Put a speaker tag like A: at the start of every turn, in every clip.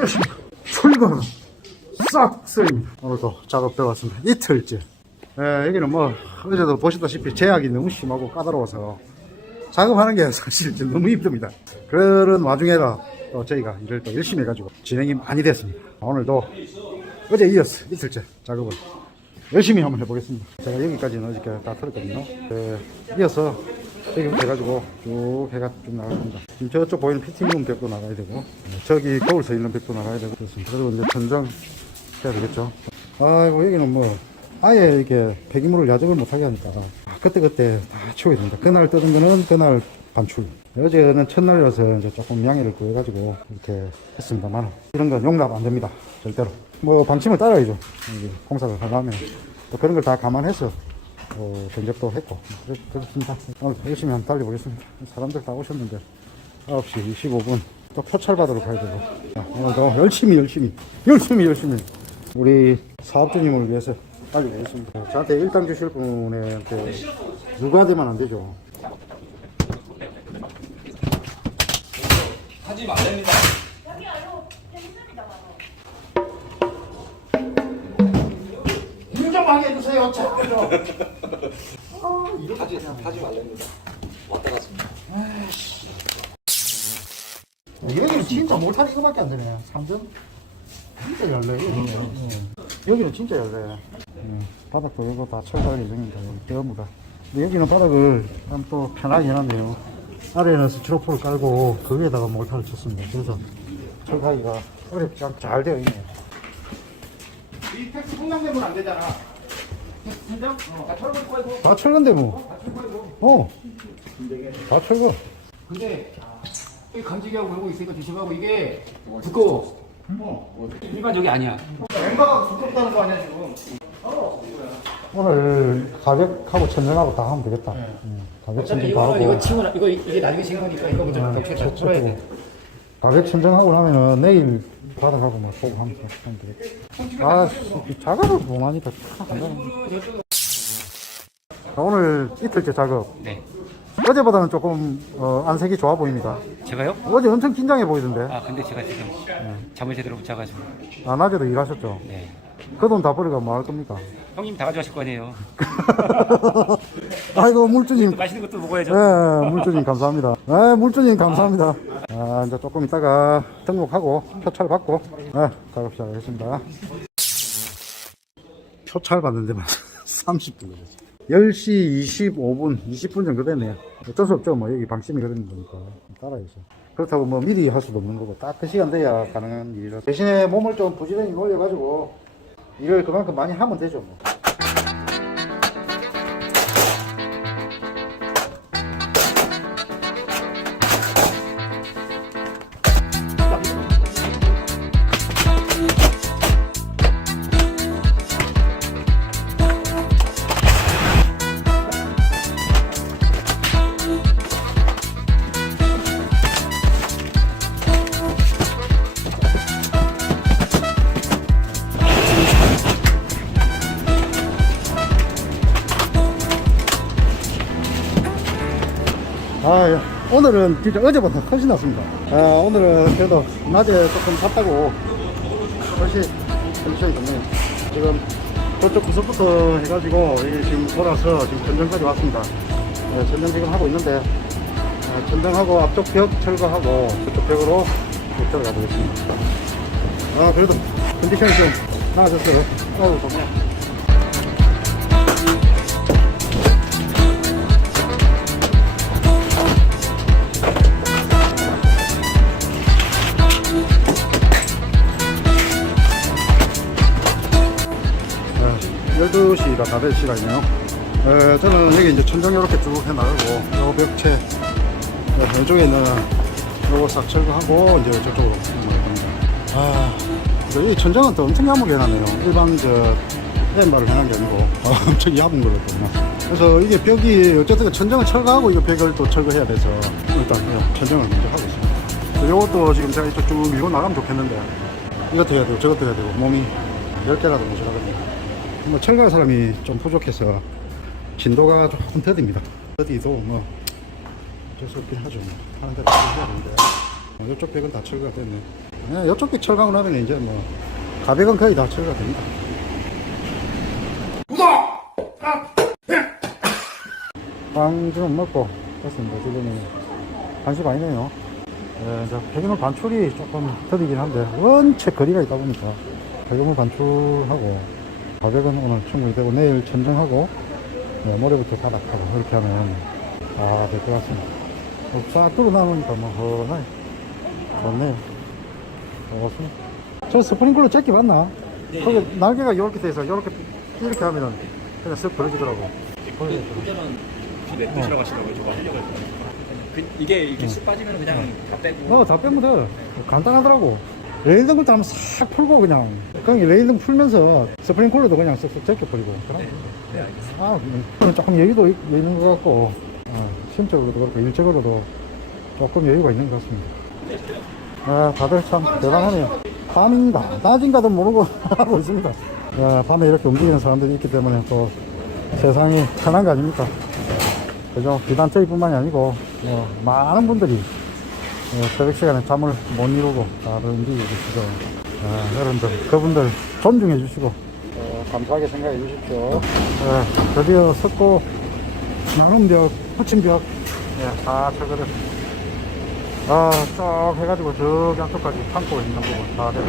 A: 안녕하십니까. 출근 싹 쓰입니다. 오늘도 작업 들어왔습니다. 이틀째. 예, 여기는 뭐, 어제도 보시다시피 제약이 너무 심하고 까다로워서 작업하는 게 사실 좀 너무 힘듭니다. 그런 와중에라 또 저희가 일을 또 열심히 해가지고 진행이 많이 됐습니다. 오늘도 어제 이어서 이틀째 작업을 열심히 한번 해보겠습니다. 제가 여기까지는 어저께 다 털었거든요. 예, 이어서 여기부터 해가지고 쭉 해가 쭉 나갑니다. 지금 저쪽 보이는 피팅룸 벽도 나가야 되고, 네, 저기 거울 서 있는 벽도 나가야 되고, 그렇습니다. 그리고 이제 천장 해야 되겠죠. 아이고, 여기는 뭐, 아예 이렇게 폐기물을 야적을 못하게 하니까, 그때그때 다 치워야 됩니다. 그날 뜯은 거는 그날 반출. 어제는 첫날이라서 이제 조금 양해를 구해가지고 이렇게 했습니다만, 이런 건 용납 안 됩니다. 절대로. 뭐, 방침을 따라야죠. 공사를 하려면. 또 그런 걸 다 감안해서 어, 견적도 했고 그렇, 그렇습니다. 오늘 열심히 한번 달려보겠습니다. 사람들 다 오셨는데 9시 25분 또 표찰 받으러 가야 되고 자, 오늘도 열심히 열심히 열심히 열심히 우리 사업주님을 위해서 달려보겠습니다. 저한테 일당 주실 분한테 누가 되면 안 되죠.
B: 하지 말랍니다.
A: 인정하게 해주세요. 참.
B: 하지 하지 말랍니다. 왔다 갔습니다.
A: 여기는 진짜 못하는 이거밖에 안 되네. 3점? 진짜 열래. 여기는, 여기는 진짜 열래. 음, 바닥도 이거 다 철갈 예정입니다. 근데 여기는 바닥을 참 또 편하게 해놨네요. 아래에는 스티로폴을 깔고 그 위에다가 몰타를 쳤습니다. 그래서 철가기가 어렵지 않게 잘 되어 있네요.
C: 이 텍스 성장되면 안 되잖아. 어. 다 철거 꺼이고.
A: 다 철근데 뭐. 어. 다 철거.
C: 근데 이 간지기하고 이거 있으니까 조심하고 이게 두꺼워. 일반 저기 아니야. 엠바가 두껍다는 거 아니야 지금?
A: 오늘 가격하고 천정하고 다 하면 되겠다. 음, 가격 천정 다
C: 이거는 이거
A: 하고.
C: 치고 나 이거 이게 나중에 친 거니까 이거 먼저 격체 잘 풀어야 돼.
A: 가격 천정하고 나면은 내일 바닥하고 뭐 보고 하면 되겠다. 아, 씨, 이 작업을 못하니까 참. 자, 오늘 이틀째 작업.
C: 네.
A: 어제보다는 조금 어, 안색이 좋아 보입니다.
C: 제가요?
A: 어제 엄청 긴장해 보이던데.
C: 아 근데 제가 지금 잠을 제대로 못 자가지고.
A: 아, 낮에도 일하셨죠?
C: 네.
A: 그 돈 다 버리고 뭐 할 겁니까?
C: 형님 다 가져가실 거 아니에요.
A: 아이고, 물주님.
C: 맛있는 것도 먹어야죠.
A: 네, 물주님 감사합니다. 네, 물주님 감사합니다. 아, 이제 조금 있다가 등록하고 표찰 받고, 네, 작업 시작하겠습니다. 표찰 받는 데 만 30분 걸렸어요. 10시 25분, 20분 정도 됐네요. 어쩔 수 없죠. 뭐, 여기 방심이 그러는 거니까. 따라야죠. 그렇다고 뭐 미리 할 수도 없는 거고, 딱 그 시간 돼야 가능한 일이라. 대신에 몸을 좀 부지런히 올려가지고, 일을 그만큼 많이 하면 되죠. 뭐. 오늘은 진짜 어제보다 훨씬 낫습니다. 아, 오늘은 그래도 낮에 조금 탔다고 훨씬 컨디션이 좋네요. 지금 저쪽 구석부터 해가지고 여기 지금 돌아서 지금 전정까지 왔습니다. 네, 전정 지금 하고 있는데 아, 전정하고 앞쪽 벽 철거하고 저쪽 벽으로 쭉 들어가 보겠습니다. 아, 그래도 컨디션이 좀 나아졌어요. 아유, 좋네요. 12시가 다될 시간이네요. 어, 저는 여기 이제 천정 이렇게 쭉 해나가고, 요 벽체, 요 왼쪽에 있는 요거 싹 철거하고, 이제 저쪽으로 넘어갈 겁니다. 아, 이 천정은 또 엄청 야무게 해놨네요. 일반 저, 엠바를 해놓은 게 아니고, 어, 엄청 또 해놨어요. 그래서 이게 벽이, 어쨌든 천정을 철거하고 이거 벽을 또 철거해야 돼서, 일단 천정을 먼저 하고 있습니다. 요것도 지금 제가 이쪽 쭉 밀고 나가면 좋겠는데, 이것도 해야 되고, 저것도 해야 되고, 몸이 10개라도 모자라거든요. 뭐 철거할 사람이 좀 부족해서 진도가 조금 더딥니다. 더디도 뭐 어쩔 수 없긴 하죠. 뭐. 하는 대로 해야 되는데 어, 이쪽 벽은 다 철거가 됐네. 네, 이쪽 벽 철가고 나면 이제 뭐 가벽은 거의 다 철가 됩니다. 빵좀 먹고 됐습니다. 지금 1시 반이네요. 예, 이제 폐기물 반출이 조금 더디긴 한데 원체 거리가 있다 보니까 폐기물 반출하고 가격은 오늘 충분히 되고 내일 천정하고 네, 모레부터 바닥하고 그렇게 하면 다 될 것 같습니다. 어, 싹 뚫어나오니까 뭐 허나요. 좋네요. 좋습니다. 저 스프링클러 잭기 맞나? 거기 날개가 이렇게 돼서 이렇게 이렇게 하면은 그냥 쓱 벌어지더라고.
B: 네, 하시더라고요. 저거 하려고 했더니. 그, 이게 이렇게 쑥 빠지면 그냥 다 빼고.
A: 어, 다 빼면 돼. 간단하더라고. 것도 한번 싹 풀고 그냥. 그냥 레일등 풀면서 스프링클러도 그냥 쓱쓱 제껴버리고. 그럼.
B: 네, 알겠습니다.
A: 아, 음, 조금 여유도 있- 있는 것 같고, 어, 심적으로도 그렇고, 일적으로도 조금 여유가 있는 것 같습니다. 아, 다들 참 대단하네요. 밤인가, 낮인가도 모르고 하고 있습니다. 야, 밤에 이렇게 움직이는 사람들이 있기 때문에 또 세상이 편한 거 아닙니까? 그죠? 비단 저희뿐만이 아니고, 뭐, 많은 분들이 어, 새벽 시간에 잠을 못 이루고 다들 움직이고 계시죠. 아, 여러분들, 그분들 존중해 주시고, 어, 감사하게 생각해 주십시오. 어, 드디어 석고, 나눔벽, 붙임벽, 예, 다 철거를. 아, 쭉 해가지고 저기 안쪽까지 판고 있는 거고 다 돼요.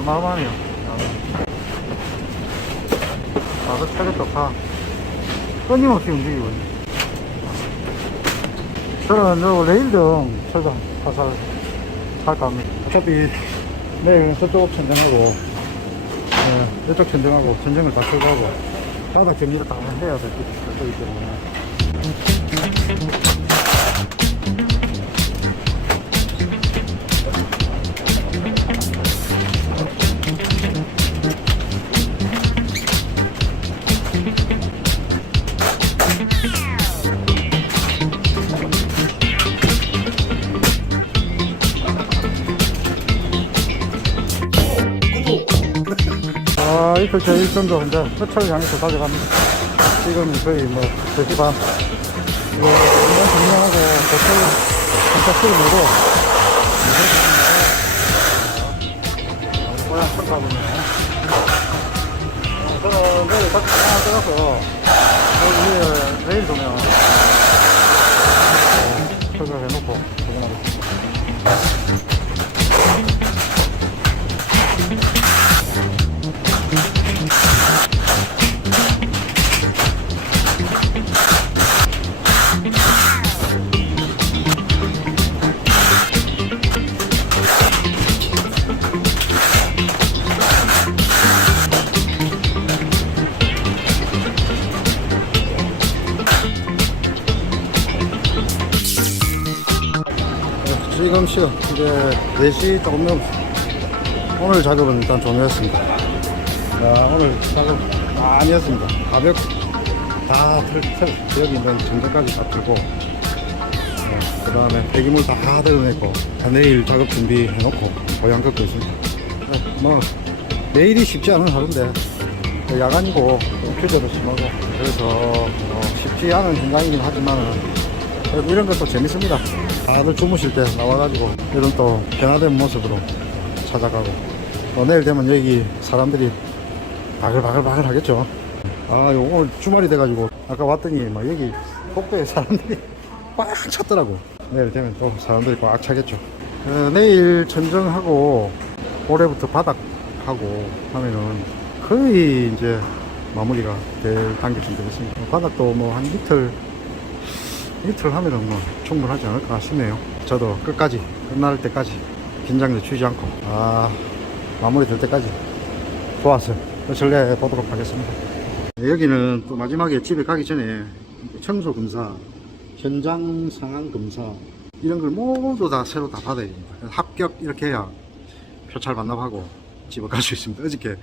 A: 어마어마하네요. 아, 다들 철거도 다 끊임없이 움직이고 있네. 저는 요 레일등 화살 할까 합니다. 어차피 내일 저쪽 천정하고, 예, 이쪽 천정하고, 천정을 다 철거하고, 바닥 정리를 다 해야 될 거기 때문에. 아, 이틀 제 일정도 이제 끝을 향해서 가져갑니다. 지금 거의 뭐, 2시 반. 이거, 이거 정리하고, 호텔 잠깐 쓰고 내고, 고향 천사분이네. 저는 내일 같이 하나 떠나서, 여기 위에 내일 도면, 이제 4시 조금 넘 오늘 작업은 일단 종료했습니다. 자, 오늘 작업 많이 했습니다. 가벽 다 틀, 틀, 여기 있는 정전까지 다 틀고, 그 다음에 폐기물 다다 내일 작업 준비해놓고, 고향 걷고 있습니다. 네, 뭐, 매일이 쉽지 않은 하루인데, 그 야간이고, 또 규제도 심하고, 그래서 뭐 쉽지 않은 현장이긴 그래도 이런 것도 재밌습니다. 다들 주무실 때 나와가지고 이런 또 변화된 모습으로 찾아가고 또 내일 되면 여기 사람들이 바글바글바글 하겠죠. 아, 요 오늘 주말이 돼가지고 아까 왔더니 막 여기 복도에 사람들이 꽉 찼더라고. 내일 되면 또 사람들이 꽉 차겠죠. 어, 내일 천정하고 올해부터 바닥하고 하면은 거의 이제 마무리가 될 단계쯤 되겠습니다. 바닥도 뭐 한 이틀 이틀 하면은 뭐 충분하지 않을까 싶네요. 저도 끝까지 끝날 때까지 긴장도 주지 않고 아 마무리 될 때까지 좋았어요. 전래 보도록 하겠습니다. 여기는 또 마지막에 집에 가기 전에 청소 검사, 현장 상황 검사 이런 걸 모두 다 새로 다 받아야 됩니다. 합격 이렇게 해야 표찰 반납하고 집에 갈 수 있습니다. 어저께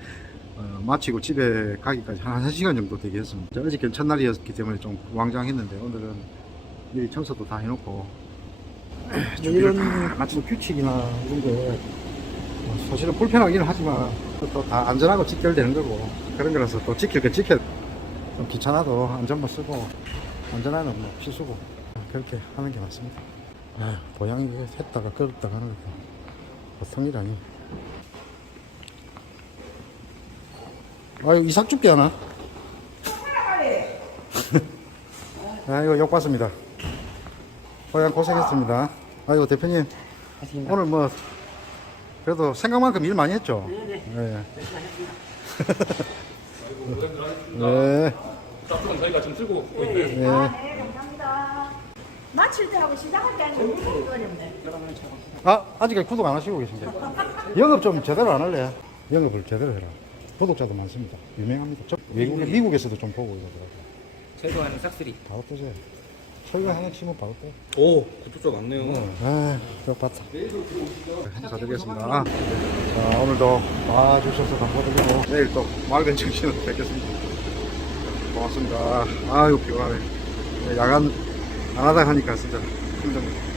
A: 어, 마치고 집에 가기까지 한 1시간 정도 대기했습니다. 어저께 첫날이었기 때문에 좀 왕장했는데 오늘은 미리 청소도 다 해놓고 이런 마치 규칙이나 이런 게 사실은 불편하기는 하지만 또 다 안전하고 직결되는 거고 그런 거라서 또 지킬 거 지켜 좀 귀찮아도 안전모 쓰고 안전하는 뭐 필수고 그렇게 하는 게 맞습니다. 아, 고양이 했다가 끄었다가 하는 것도 보통 일 아니. 아유, 이삭 죽게 하나? 아, 이거 욕 받습니다. 고양 고생했습니다. 아이고, 대표님. 오늘 뭐, 그래도 생각만큼 일 많이 했죠? 네. 네.
B: 그럼 저희가 지금 들고 있고요.
A: 네.
D: 아, 네, 감사합니다. 마칠 때 하고 시작할 때 하니까 무슨 어렵네.
A: 아, 아직까지 구독 안 하시고 계신데. 영업 좀 제대로 안 할래? 영업을 제대로 해라. 구독자도 많습니다. 유명합니다. 저 외국에, 미국에서도 좀 보고 이러더라고요.
B: 최소한 싹쓸이.
A: 바로 뜨죠. 저희가 하나 치면 바로 떠.
B: 오, 구독자 많네요.
A: 아, 저 봤다. 인사드리겠습니다. 아, 자, 오늘도 와주셔서 감사드리고, 내일 또 맑은 정신으로 뵙겠습니다. 고맙습니다. 아유, 피곤하네. 야간 안 하다 하니까 진짜 힘듭니다.